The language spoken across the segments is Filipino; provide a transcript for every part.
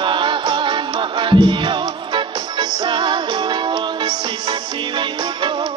nga amahan niyo sa doon sisiwin ko.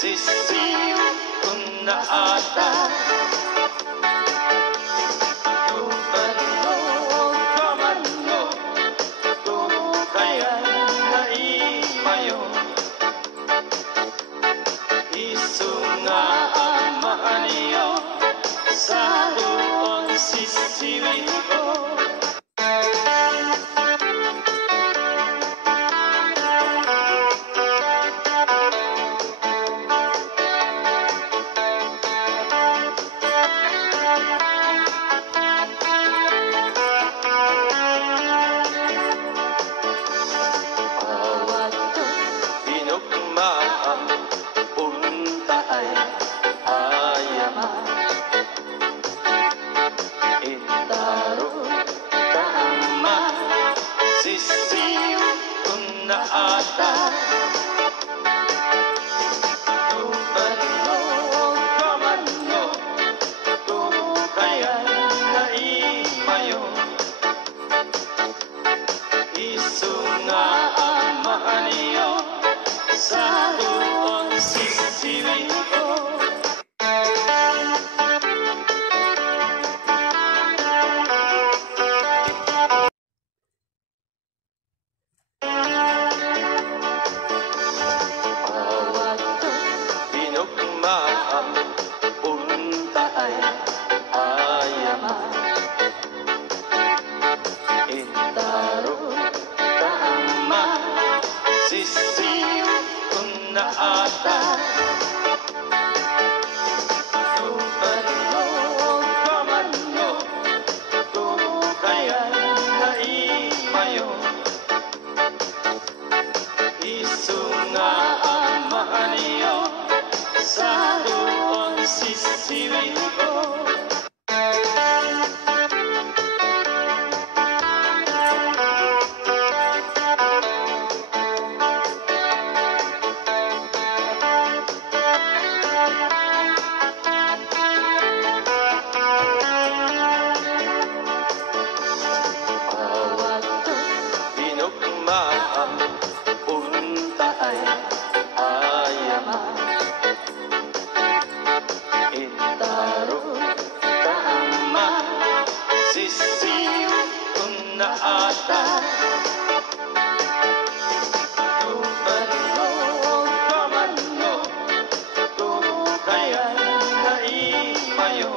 Sisiw ko na ata tuban mo, kaman mo, kung kaya naimayo. Isu nga amahan niyo sa doon sisiwin ko. Sisiw ko na ata tuban mo, kaman mo, kung kaya naimayo. Isu nga amahan niyo sa doon sisiwin ko. Punta ay ayaman, itaro kaama, sisiw ko na ata tuban mo, kaman mo, kung kaya naimayo. Isu nga amahan niyo sa doon sisiwin ko. Bawat pinugmaan, punta ay ayaman, itaro kaama, sisiw ko na ata tuban mo, kaman mo, kung kaya naimayo.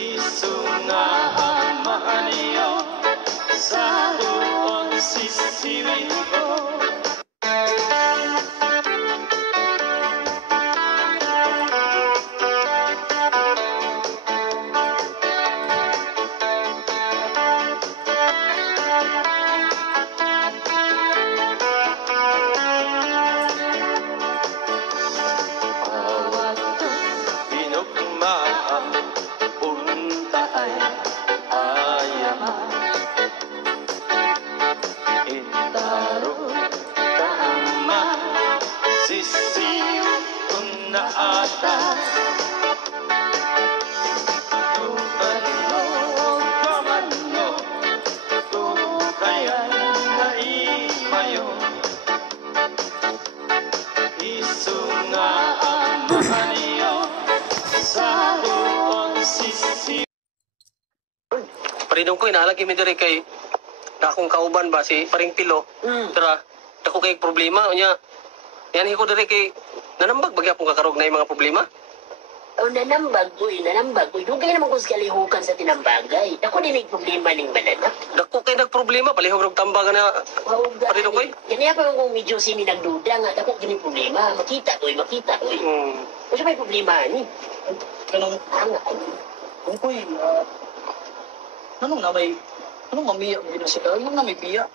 Isu nga amahan niyo sa doon sisiwin ko. Punta ay ayaman, itaro kaama, sisiw ko na ata tuban mo, kaman mo, kung kaya naimayo. Isu nga amahan niyo sa doon sisiw. Parinong ko, inaalagi mi diri kay akong kauban ba si Paring Pilo. Tara, ako kay problema nya. Yan ko diri kay nanambag bagya pong kakarog na yung mga problema. O nanambag boy. Dugay naman ko sa kalihukan sa tinambagay. Ako din may problema ning bananak. Dako kay nagproblema, palihog og tambagan na parinong ko. Kanya pa kung medyo sini nagduda nga, ako din problema. Makita oy. O siya may problema ni. Kanang hanga. Tungkoy, anong mamiya mo na sila? Anong na may biya?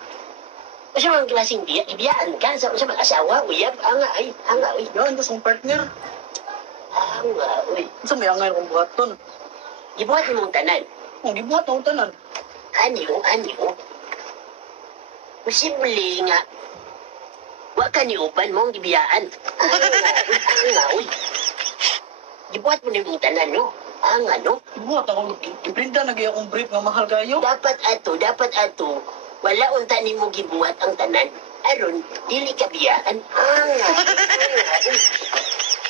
Kasi mga klaseng biya, ibiyaan ka sa mag-asawa, uyab, anga, uy. Yan, tas mong partner. Anga, uy. Sa may angay akong buhaton. Gibuhat mong tanan. Ang gibuhat akong tanan. Anyo. Posible nga. Wa ka ni uban mong gibiyaan. Anga, uy. Gibuhat mo na mong tanan, no? Anga, no? Gibuhat akong, iprinta na gaya akong brief nga mahal kayo. Dapat ato. Wala unta ni mo gibuhat ang tanan. Aron, dili ka biyaan. Anga. Uy.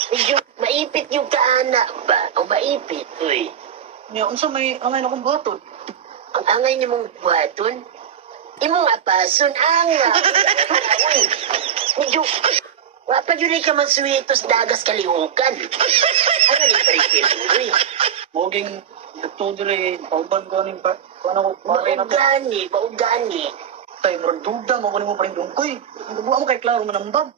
Medyo maipit yung kaana ba? O maipit, uy. Niya, unsa may angay na akong buhaton? Ang angay ni mong buhaton, imong apason, anga. Uy. Medyo, wapa yun ka man suwitos dagas kalihukan. Ano ni parikil, uy. Moging, ito dire, pauban ko ning ano ko, pare na to. Maugani. Tay, murag duda, makunin mo pa rin dungkoy. Buwa mo kay klaro manambab.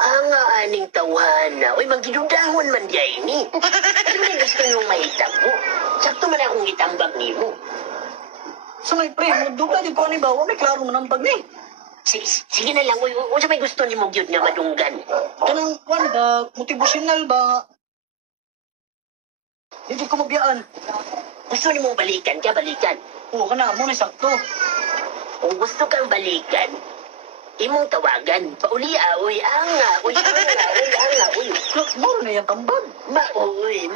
Anga aning tawhana. Uy, magidudahon man diay ni. Ano man yung gusto niyong mahitag mo? Sakto man akong itambag ni mo. So may pre, magduda di ko ni ba? May klaro manambag ni. Sige na lang, uy. Unsa may gusto ni mo gyud nga madunggan? Kanang, kwan ba, motivasyonal ba? Hindi ko mabiyaan. Gusto ni mong balikan ka, balikan. Oo, kana, mo na sakto. Kung gusto kang balikan, imong tawagan. Pauli, uy. Anga, uy. Moro na yan tambag. Mauuy.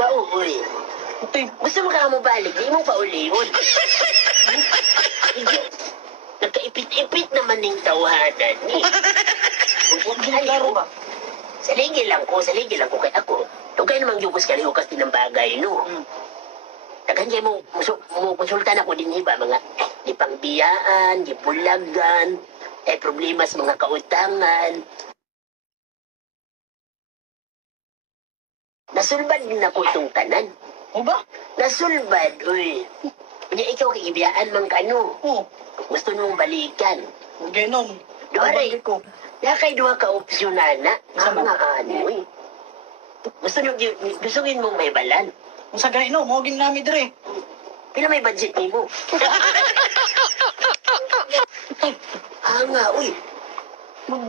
Tay, Gusto mo ka mo balik, di mo pauli-un. Nagkaipit-ipit naman ng tawanan ni. klaro ba? Saligil lang ko kay ako. Tugay namang yugos kalihukas din ng bagay, no? Tagan kayo mo konsultan ako din iba, mga ipangbiyaan, ipulagan, problema sa mga kautangan. Nasulbad din ako itong tanan. O ba? Nasulbad, uy. Kanya ikaw kaibiyaan man kano. Oo. Gusto nung balikan. Genom. Doray, ko. nakay duha ka opsyon na. Ang mga ano, uy. Gusto mong may balan. Kung sa ganito, moging namin dire. Pila may budget ni mo? Nga, uy.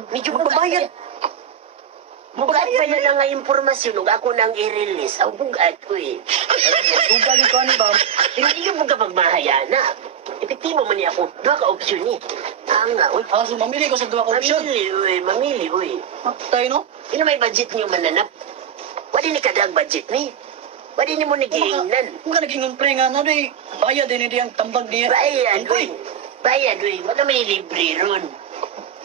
Medyo magbabayad. Bugat pa yan nga impormasyon ug ako nang i-release. Ang bugat, uy. Dugal ko ano ba? Hindi mo ka magmahayana. Epektibo man niya ako. Duha ka opsyon ni. Nga, uy. So mamili ko sa duwa ko option. Mamili, uy. Tayo no? Pila may budget niyo mananap? Wadi ni kadag budget ni. Wadi ni mo nagingnan. Kung ka naging pre nga, ano bayad din ang tambag niya. Bayad, uy. Wala may libre ron.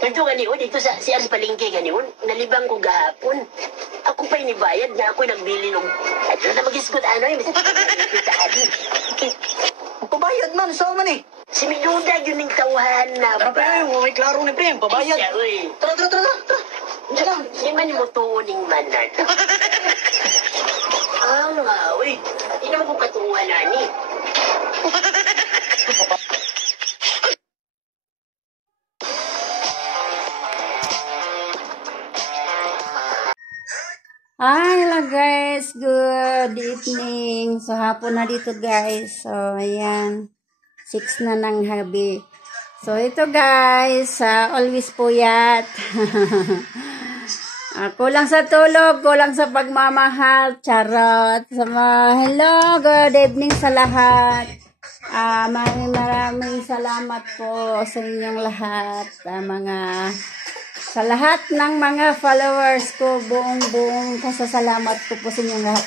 Ito ganiun, dito sa si Palengke ganiun, nalibang ko gahapon. Ako pa inibayad na ako nagbili ng... At na mag-isgot yung bisitahan. Pabayad man, saan man eh? Si Minuda yun yung tawahan na Tara ba? pre, may klaro ni pre, pabayad. Ay, uy. Tara. Diyan lang, di man mo tuuning manan. Nga, uy. Hindi naman ko katuwa na ni. Hi, hello guys. Good evening. So, hapon na dito guys. So, ayan. 6 na ng habi. So, ito guys. Always puyat. Kulang sa tulog, kulang sa pagmamahal. Charot. So, hello, good evening sa lahat. Maraming salamat po sa inyong lahat. Sa lahat ng mga followers ko, buong pasasalamat ko po sa inyong lahat.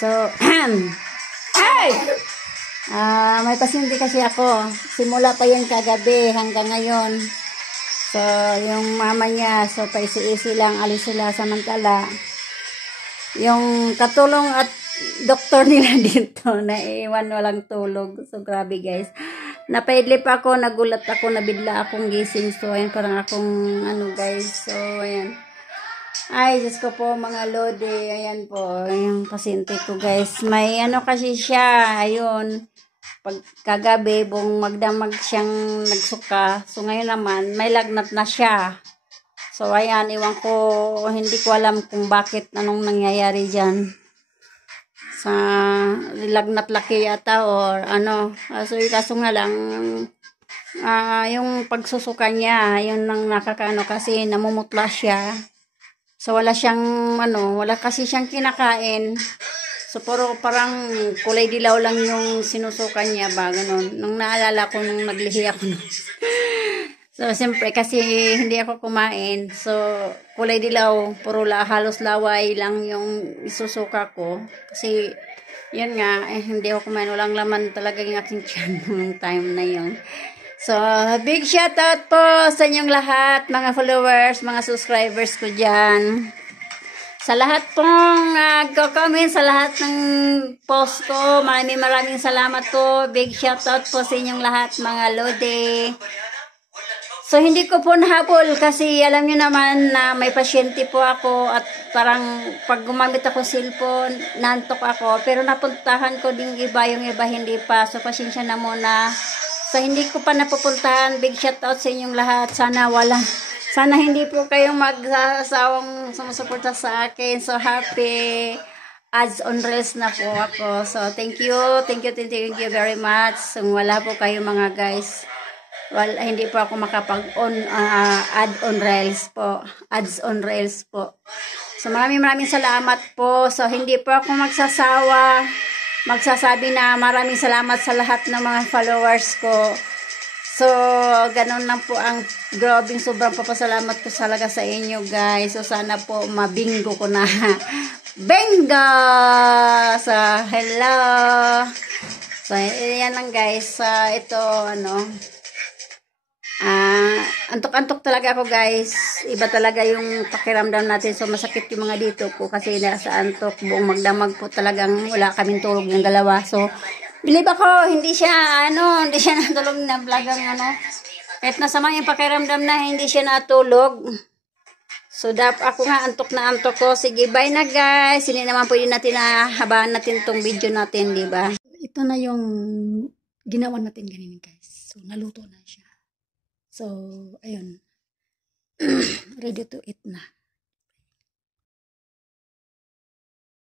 So, ay! May pasyente kasi ako. Simula pa yan kagabi hanggang ngayon. So, yung mama niya, so paisi-isi lang, alis sila samantala. Yung katulong at doktor nila dito, naiwan walang tulog. So, grabe guys. Napaidlip ako, nagulat ako, nabigla akong gising. So, ayan, parang akong, guys. So, ayan. Ay, Diyos ko po, mga lode. Ayan po, yung pasyente ko, guys. May, kasi siya, ayun. Pag kagabi, buong magdamag siyang nagsuka. So, ngayon naman, may lagnat na siya. So, ayan, iwan ko, hindi ko alam kung bakit, anong nangyayari dyan. sa lagnat laki yata or ano. So kaso nga lang yung pagsusuka niya, yun ang nakakaano kasi namumutla siya. So wala siyang wala kasi siyang kinakain. So puro parang kulay dilaw lang yung sinusuka niya ba ganun. Nung naalala ko nung naglihi ako so siyempre kasi hindi ako kumain. So kulay dilaw, puro halos laway lang yung isusuka ko. Kasi yun nga, hindi ako kumain, walang laman talaga yung aking tiyan nung time na yun. So, big shout out po sa inyong lahat, mga followers, mga subscribers ko dyan. Sa lahat pong nagko-comment, sa lahat ng post ko, maraming salamat po. Big shout out po sa inyong lahat, mga lode. So, hindi ko po nahabol kasi alam nyo naman na may pasyente po ako at parang pag gumamit ako cellphone, nantok ako. Pero napuntahan ko din iba, yung iba hindi pa. So, pasensya na muna. So, hindi ko pa napupuntahan. Big shout out sa inyong lahat. Sana hindi po kayong magsasawang sumusuporta sa akin. So, happy ads on reels na po ako. So, thank you very much. So, wala po kayo mga guys. Hindi po ako makapag-on add on reels po. Ads on reels po. So, maraming salamat po. So, hindi po ako magsasabi na maraming salamat sa lahat ng mga followers ko. So, ganun lang po ang grabing sobrang papasalamat ko talaga sa inyo guys. So, sana po mabingo ko na. Bingo! So, hello! So, yan lang guys. Ito, antok-antok talaga ako guys. Iba talaga yung pakiramdam natin. So masakit yung mga dito ko kasi nasa antok, buong magdamag po talagang wala kaming tulog yung dalawa. So believe ako, hindi siya natulog na vlogang kahit nasama yung pakiramdam na hindi siya natulog. So ako nga antok na antok ko. Sige, bye na guys. Hindi naman pwede natin na habaan natin tong video natin, di ba? Ito na yung ginawa natin ganun guys. So naluto na siya. So, ayun. Ready to eat na.